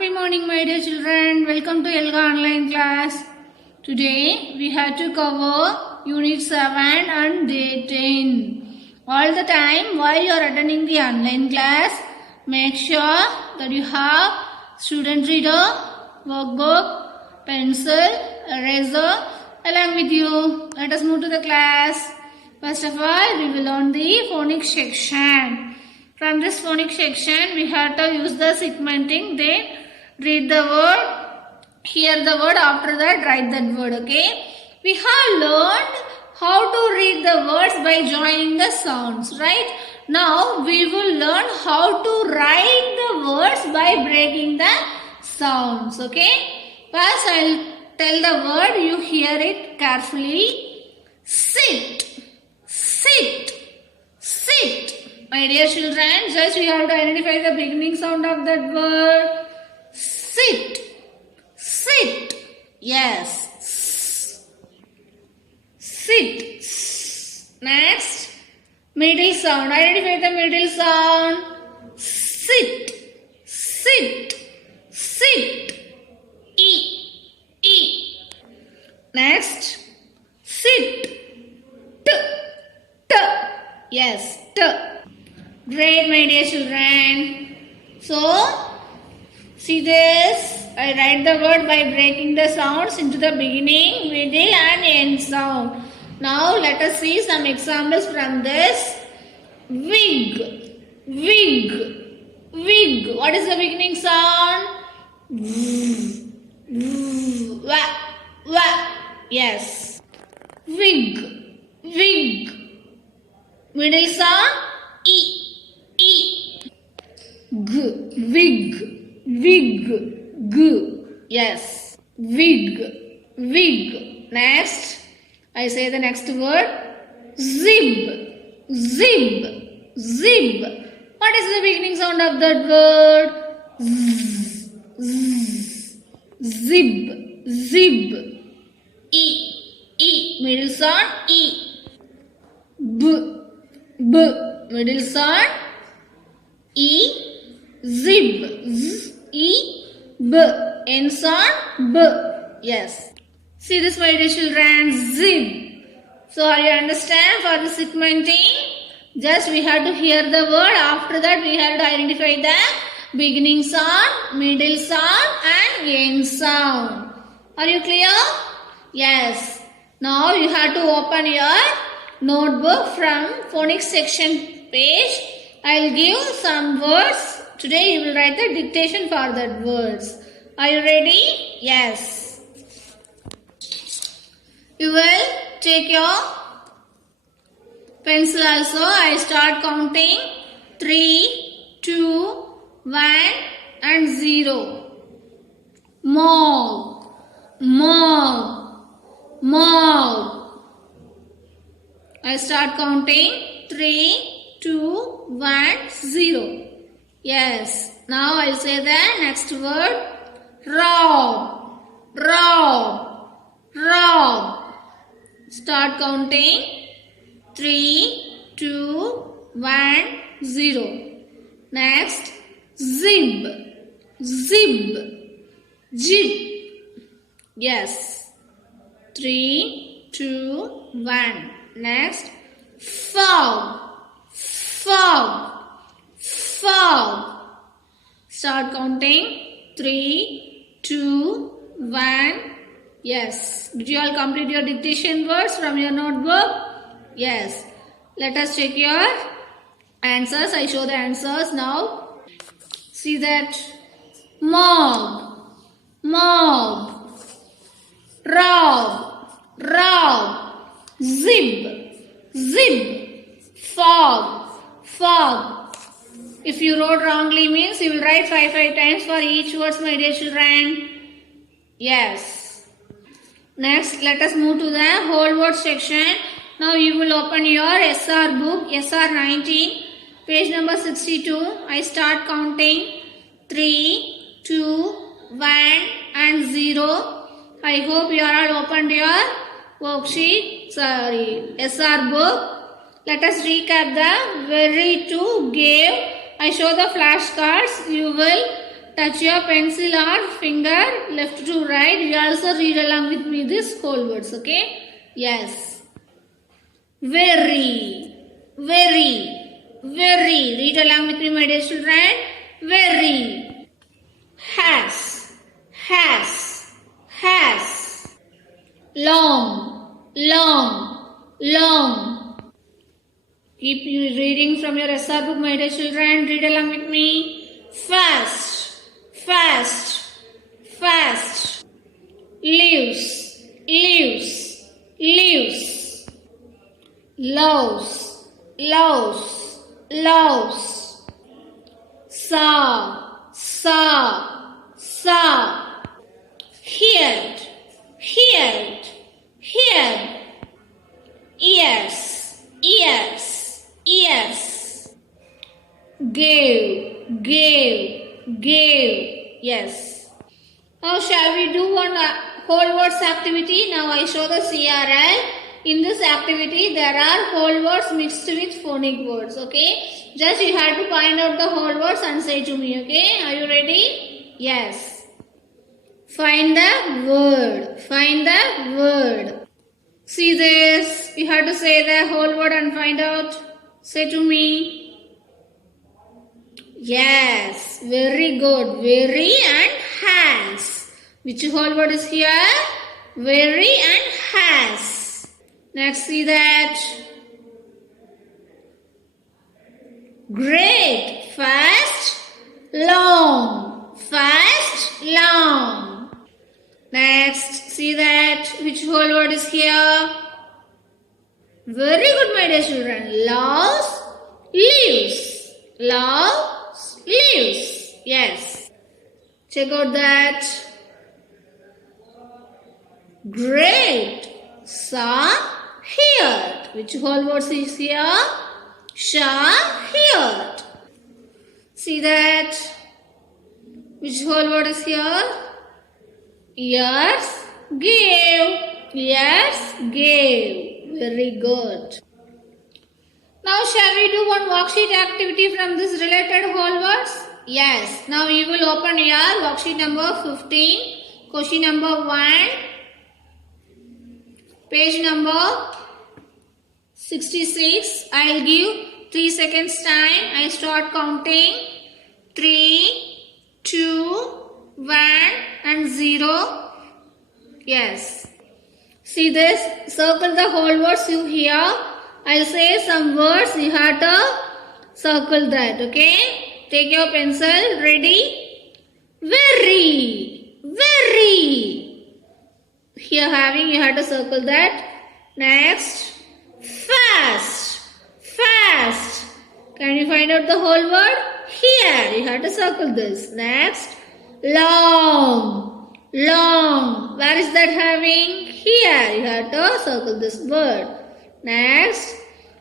Happy morning, my dear children. Welcome to Elga online class. Today we have to cover Unit 7 and Day 10. All the time while you are attending the online class, make sure that you have student reader, workbook, pencil, eraser along with you. Let us move to the class. First of all, we will learn the phonics section. From this phonics section, we have to use the segmenting. Then read the word, hear the word, after that write that word. Okay. We have learned how to read the words by joining the sounds. Right. Now we will learn how to write the words by breaking the sounds. Okay. First, I'll tell the word. You hear it carefully. Sit. Sit. Sit. My dear children, just we have to identify the beginning sound of that word. Sit. Sit. Yes. Sit. Next. Middle sound. Identify the middle sound. Sit. Sit. Sit. E. E. Next. Sit. T. T. Yes. T. Great, my dear children. So, see this. I write the word by breaking the sounds into the beginning, middle and end sound. Now, let us see some examples from this. Wig. Wig. Wig. What is the beginning sound? Wah. Wah. Yes. Wig. Wig. Middle sound. E. E. G. Wig. Wig. G. Yes. Wig. Wig. Next. I say the next word. Zib. Zib. Zib. What is the beginning sound of that word? Z. Z. Zib. Zib. E. E. Middle sound. E. B. B. Middle sound. E. Zib. Z. E. B. End sound. B. Yes. See this, my dear children. Zib. So are you understand? For the segmenting, just we have to hear the word. After that, we have to identify the beginning sound, middle sound, and end sound. Are you clear? Yes. Now you have to open your notebook from phonics section page. I'll give some words. Today you will write the dictation for that words. Are you ready? Yes. You will take your pencil also. I start counting 3, 2, 1 and 0. Mauve. Mauve. Mauve. I start counting 3, 2, 1, 0. Yes. Now I'll say the next word. Rob. Rob. Rob. Start counting 3, 2, 1, 0. Next. Zib. Zib. Jib. Yes. 3, 2, 1. Next. Fog. Fog. Fog. Start counting 3, 2, 1. Yes. Did you all complete your dictation words from your notebook? Yes. Let us check your answers. I show the answers now. See that. Mob. Mob. Rob. Rob. Zib. Zib. Fog. Fog. If you wrote wrongly means you will write 5 times for each words, my dear children. Yes. Next, let us move to the whole word section. Now you will open your SR book, SR 19, page number 62. I start counting 3, 2, 1 and 0. I hope you are all opened your worksheet, SR book. Let us recap the very two gave. I show the flashcards. You will touch your pencil or finger left to right. You also read along with me this whole words, okay? Yes. Very, very, very. Read along with me, my dear children. Very. Has, has, has. Long, long, long. Keep reading from your SR book, my dear children. Read along with me. Fast, fast, fast. Leaves, leaves, leaves. Loves, loves, loves. Saw, saw, saw. Heard, heard, heard. Ears, ears, ears. Gave, gave, gave. Yes. Now shall we do one whole words activity? Now I show the CRL. In this activity there are whole words mixed with phonic words. Okay. Just you have to find out the whole words and say to me. Okay. Are you ready? Yes. Find the word. Find the word. See this. You have to say the whole word and find out. Say to me. Yes. Very good. Very and has. Which whole word is here? Very and has. Next, see that. Great. Fast. Long. Fast. Long. Next, see that. Which whole word is here? Very good, my dear children. Loves. Leaves. Loves. Leaves. Yes. Check out that. Great. Saw. Heard. Which whole word is here? Saw. Heard. See that. Which whole word is here? Ears. Gave. Ears. Gave. Very good. Now shall we do one worksheet activity from this related whole words? Yes. Now we will open your worksheet number 15. Question number 1. Page number 66. I will give 3 seconds time. I start counting. 3, 2, 1 and 0. Yes. See this. Circle the whole words you hear. I'll say some words. You have to circle that. Okay. Take your pencil. Ready? Very. Very. Here having, you have to circle that. Next, fast, fast. Can you find out the whole word? Here, you have to circle this. Next, long, long. Where is that having? Here, you have to circle this word. Next,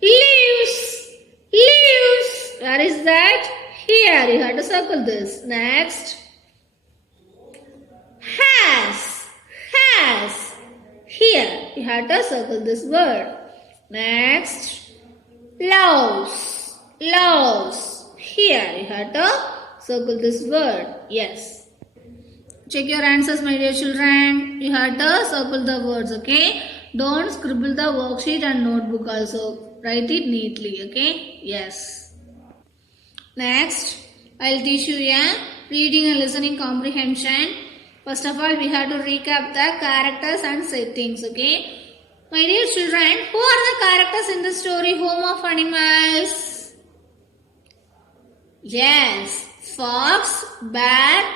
leaves, leaves. Where is that? Here, you have to circle this. Next, has. Has. Here, you have to circle this word. Next, loves. Loves. Here, you have to circle this word. Yes. Check your answers, my dear children. You have to circle the words, okay? Don't scribble the worksheet and notebook also. Write it neatly, okay? Yes. Next, I'll teach you a reading and listening comprehension. First of all, we have to recap the characters and settings, okay? My dear children, who are the characters in the story Home of Animals? Yes, fox, bear,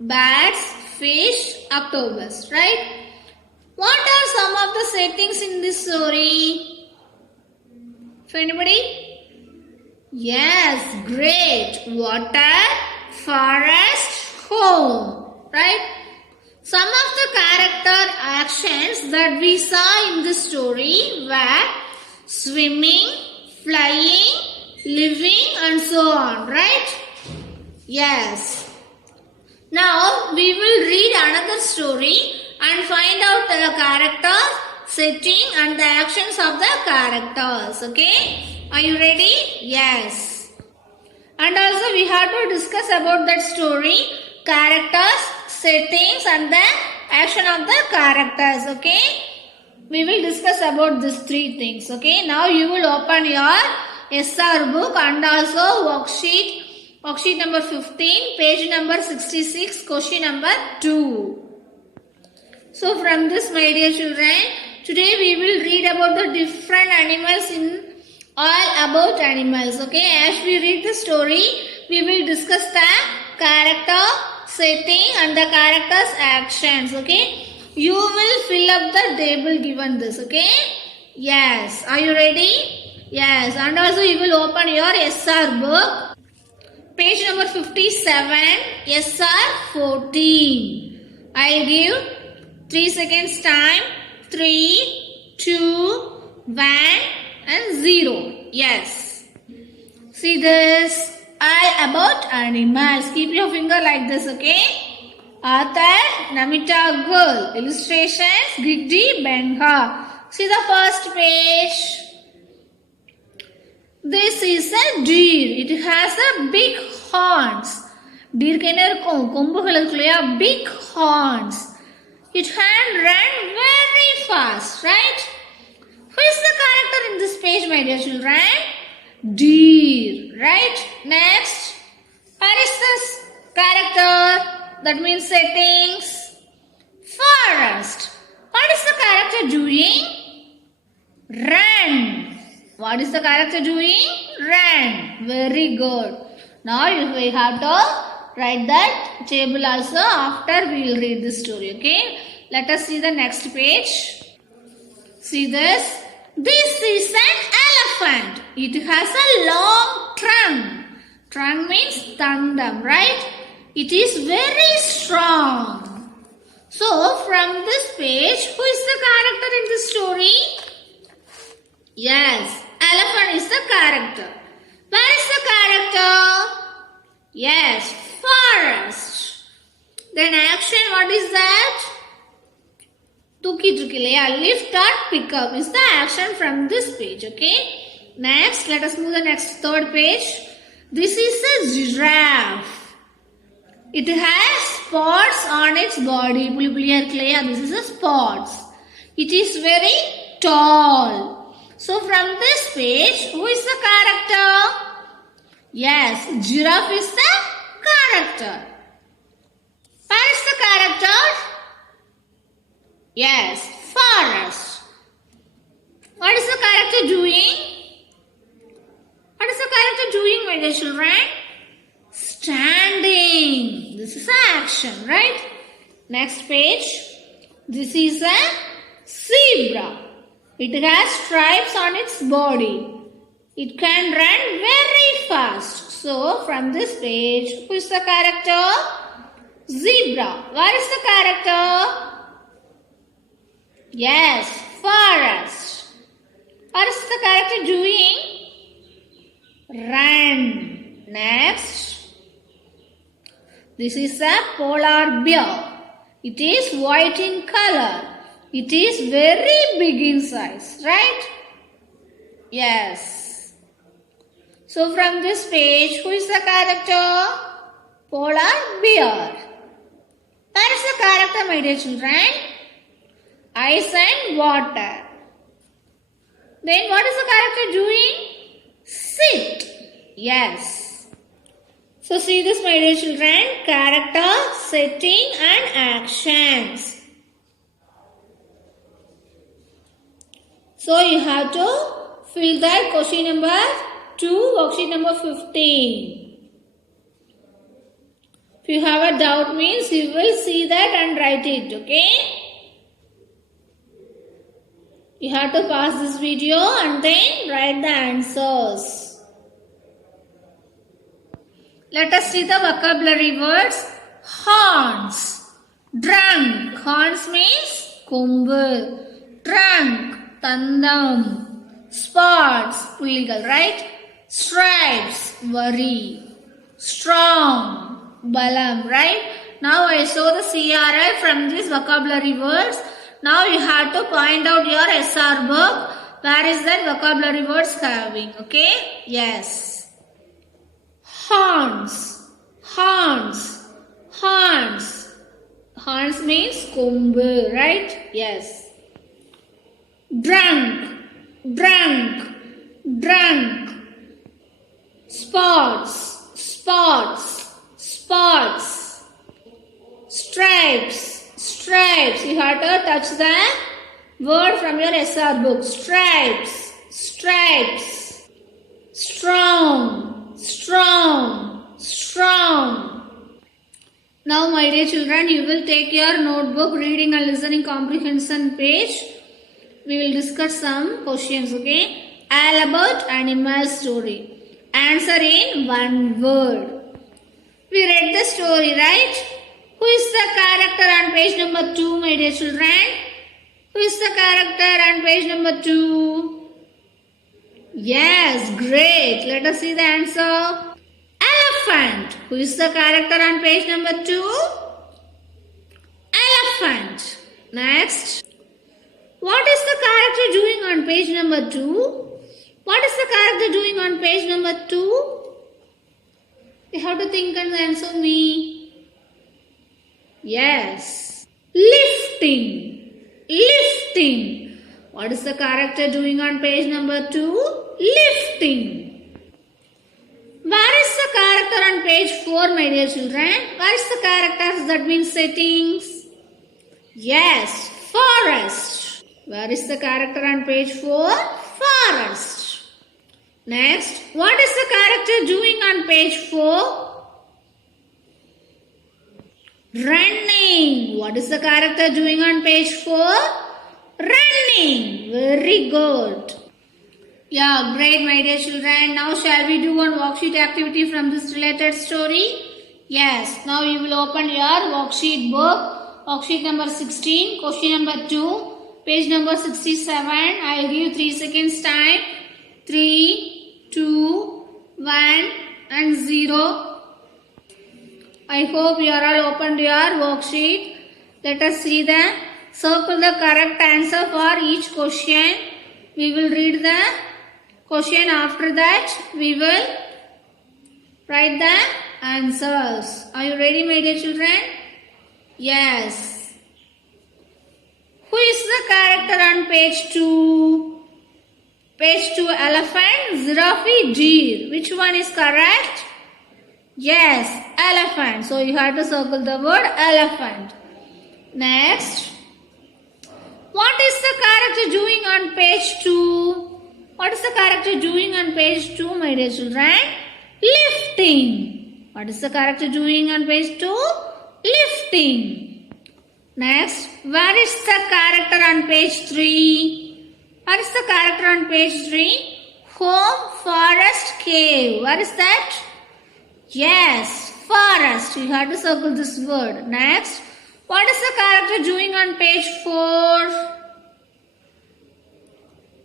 bats, fish, octopus, right? What are some of the settings in this story? For anybody? Yes, great. Water, forest, home, right? Some of the character actions that we saw in this story were swimming, flying, living and so on, right? Yes. Now we will read another story and find out the character, setting and the actions of the characters, okay? Are you ready? Yes. And also we have to discuss about that story characters, settings and the action of the characters. Okay. We will discuss about these three things. Okay. Now you will open your SR book and also worksheet number 15, page number 66, question number 2. So from this, my dear children, today we will read about the different animals in all about animals. Okay. As we read the story, we will discuss the character, setting and the character's actions. Okay. You will fill up the table given this. Okay. Yes. Are you ready? Yes. And also you will open your SR book. Page number 57, SR 14. I'll give 3 seconds time. 3, 2, 1 and 0. Yes. See this. I about animals. Keep your finger like this, okay? Author Namita Gul. Illustrations Giddy Benha. See the first page. This is a deer. It has a big horns. Deer can have big horns. It can run very fast, right? Who is the character in this page, my dear children? Deer, right? Next, where is this character? That means settings. Forest. What is the character doing? Run. What is the character doing? Run. Very good. Now we have to write that table also after we will read the story. Okay. Let us see the next page. See this. This is an elephant. It has a long trunk. Trunk means tandem, right? It is very strong. So from this page, who is the character in this story? Yes, elephant is the character. Where is the character? Yes, forest. Then action, what is that? Lift or pick up is the action from this page. Okay. Next, let us move the next third page. This is a giraffe. It has spots on its body. This is a spots. It is very tall. So from this page, who is the character? Yes, giraffe is the character. Where is the character? Yes, forest. What is the character doing? What is the character doing, my dear children? Standing. This is an action, right? Next page. This is a zebra. It has stripes on its body. It can run very fast. So, from this page, who is the character? Zebra. Where is the character? Yes, forest. What is the character doing? Run. Next. This is a polar bear. It is white in color. It is very big in size, right? Yes. So from this page, who is the character? Polar bear. Where is the character, my dear children? Ice and water. Then what is the character doing? Sit. Yes. So see this, my dear children. Character, setting and actions. So you have to fill that question number 2, worksheet number 15. If you have a doubt means you will see that and write it, okay? You have to pause this video and then write the answers. Let us see the vocabulary words. Horns. Drunk. Horns means kombu. Trunk. Tandam. Spots. Pulligal, right? Stripes. Worry. Strong. Balam, right? Now I show the CRI from these vocabulary words. Now you have to point out your SR book. Where is that vocabulary words having? Okay? Yes. Horns. Horns. Horns. means kombu, right? Yes. Drunk, drunk, drunk. Spots, spots, spots. Stripes, stripes. You have to touch the word from your SR book. Stripes, stripes. Strong, strong, strong. Now, my dear children, you will take your notebook, reading and listening comprehension page. We will discuss some questions, okay? All about animal story. Answer in one word. We read the story, right? Who is the character on page number 2, my dear children? Who is the character on page number 2? Yes, great. Let us see the answer. Elephant. Who is the character on page number 2? Elephant. Next. What is the character doing on page number 2? What is the character doing on page number 2? You have to think and answer me. Yes. Lifting. Lifting. What is the character doing on page number 2? Lifting. Where is the character on page 4, my dear children? Where is the character? That means settings. Yes, forest. Where is the character on page 4? Forest. Next, what is the character doing on page 4? Running. What is the character doing on page 4? Running. Very good. Yeah, great, my dear children. Now, shall we do one worksheet activity from this related story? Yes. Now, you will open your worksheet book. Worksheet number 16, question number 2, page number 67. I will give 3 seconds time. 3, 2, 1 and 0. I hope you are all opened your worksheet. Let us see the circle the correct answer for each question. We will read the question. After that, we will write the answers. Are you ready, my dear children? Yes. Who is the character on page 2? Page 2, elephant, giraffe, deer. Which one is correct? Yes, elephant. So you have to circle the word elephant. Next. What is the character doing on page 2? What is the character doing on page 2, my dear children? Lifting. What is the character doing on page 2? Lifting. Next, where is the character on page 3? Where is the character on page 3? Home, forest, cave. Where is that? Yes, forest. You have to circle this word. Next, what is the character doing on page 4?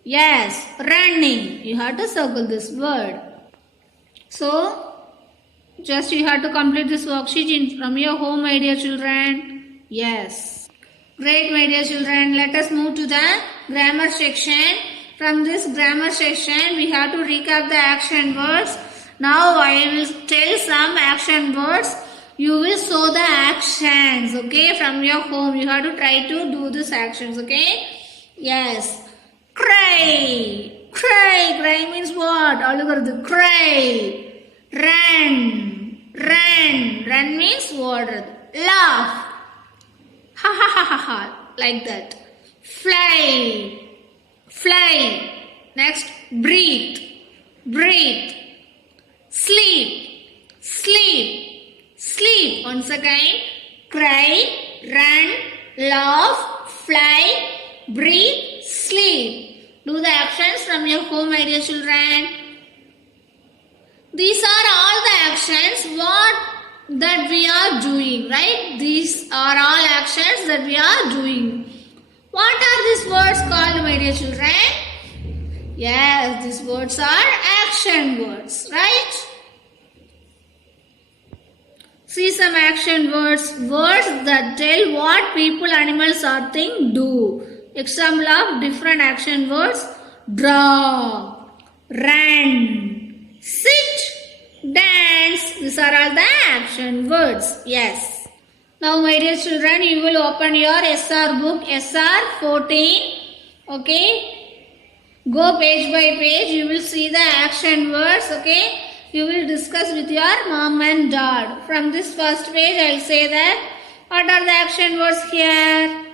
Yes, running. You have to circle this word. So, just you have to complete this worksheet from your home, my dear children. Yes. Great, my dear children. Let us move to the grammar section. From this grammar section, we have to recap the action words. Now, I will tell some action words. You will show the actions, okay? From your home, you have to try to do these actions, okay? Yes. Cry. Cry. Cry means what? All over the cry. Run. Run. Run means what? Laugh. Ha ha ha ha ha. Like that. Fly. Fly. Next, breathe. Breathe. Sleep. Sleep. Sleep. Once again. Cry. Run. Laugh. Fly. Breathe. Sleep. Do the actions from your home, my dear children. These are all the actions that we are doing, right? These are all actions that we are doing. What are these words called, my dear children? Yes, these words are action words, right? See some action words. Words that tell what people, animals or things do. Example of different action words. Draw, run, sit, dance. These are all the action words. Yes. Now, my dear children, you will open your SR book, SR 14. Okay. Go page by page. You will see the action words. Okay. You will discuss with your mom and dad. From this first page, I will say that what are the action words here?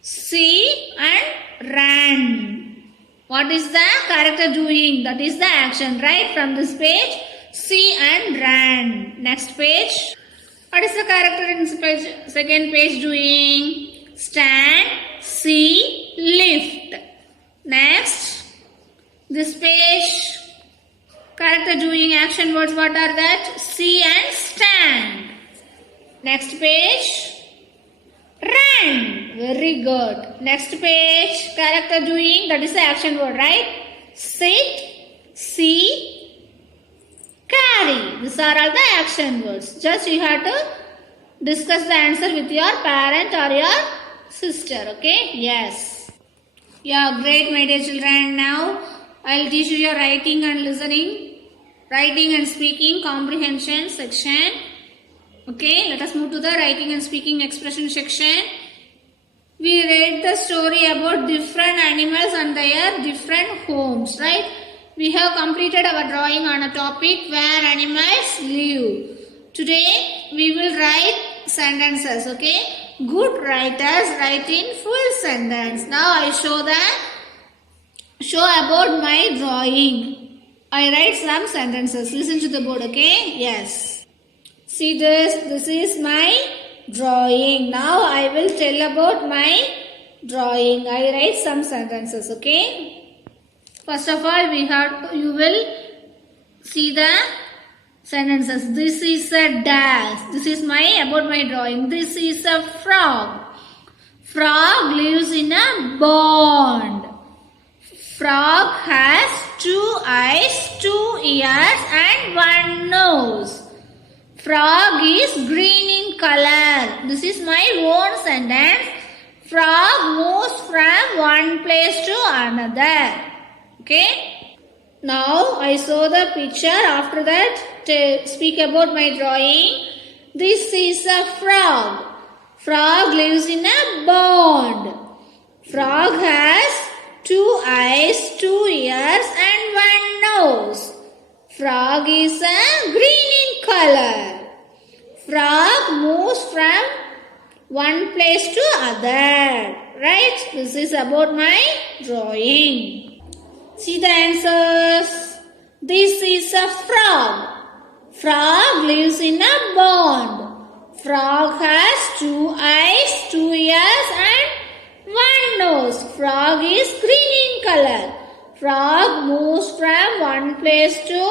See and ran. What is the character doing? That is the action, right? From this page, see and ran. Next page. What is the character in second page doing? Stand, see, lift. Next, this page, character doing action words, what are that? See and stand. Next page, ran. Very good. Next page, character doing, that is the action word, right? Sit, see, carry. These are all the action words. Just you have to discuss the answer with your parent or your sister. Okay? Yes. Yeah, great, my dear children. Now, I will teach you your writing and listening, writing and speaking comprehension section. Okay, let us move to the writing and speaking expression section. We read the story about different animals and their different homes, right? We have completed our drawing on a topic where animals live. Today we will write sentences, okay? Good writers write in full sentence. Now I show about my drawing. I write some sentences. Listen to the board, okay? Yes. See this. This is my drawing. Now I will tell about my drawing. I write some sentences, okay? First of all, you will see the sentences. This is a dash. This is about my drawing. This is a frog. Frog lives in a pond. Frog has 2 eyes, 2 ears and 1 nose. Frog is green in color. This is my own sentence. Frog moves from one place to another. Okay. Now I saw the picture. After that, to speak about my drawing. This is a frog. Frog lives in a pond. Frog has 2 eyes, 2 ears and 1 nose. Frog is a green in color. Frog moves from one place to other. Right? This is about my drawing. See the answers. This is a frog. Frog lives in a pond. Frog has 2 eyes, 2 ears and 1 nose. Frog is green in color. Frog moves from one place to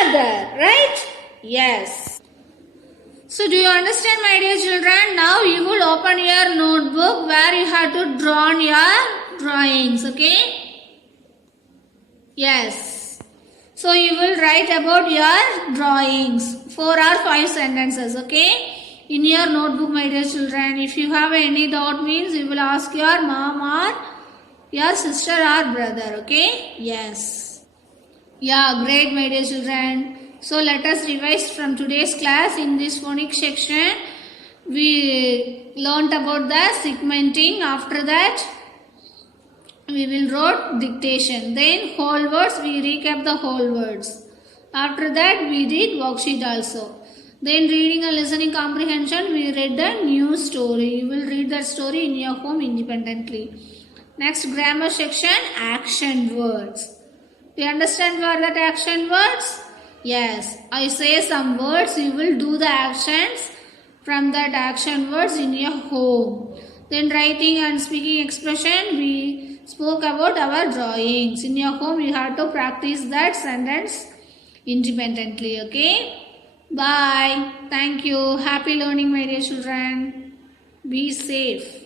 other. Right? Yes. So do you understand, my dear children? Now you will open your notebook where you have to draw your drawings. Okay? Yes. So you will write about your drawings. 4 or 5 sentences. Okay? In your notebook, my dear children. If you have any doubt, means you will ask your mom or your sister or brother. Okay? Yes. Yeah, great, my dear children. So let us revise from today's class. In this phonics section, we learnt about the segmenting. After that, we will write dictation. Then whole words, we recap the whole words. After that, we did worksheet also. Then reading and listening comprehension, we read a new story. You will read that story in your home independently. Next, grammar section, action words. Do you understand what that action words? Yes, I say some words, you will do the actions from that action words in your home. Then writing and speaking expression, we spoke about our drawings. In your home, you have to practice that sentence independently. Okay? Bye. Thank you. Happy learning, my dear children. Be safe.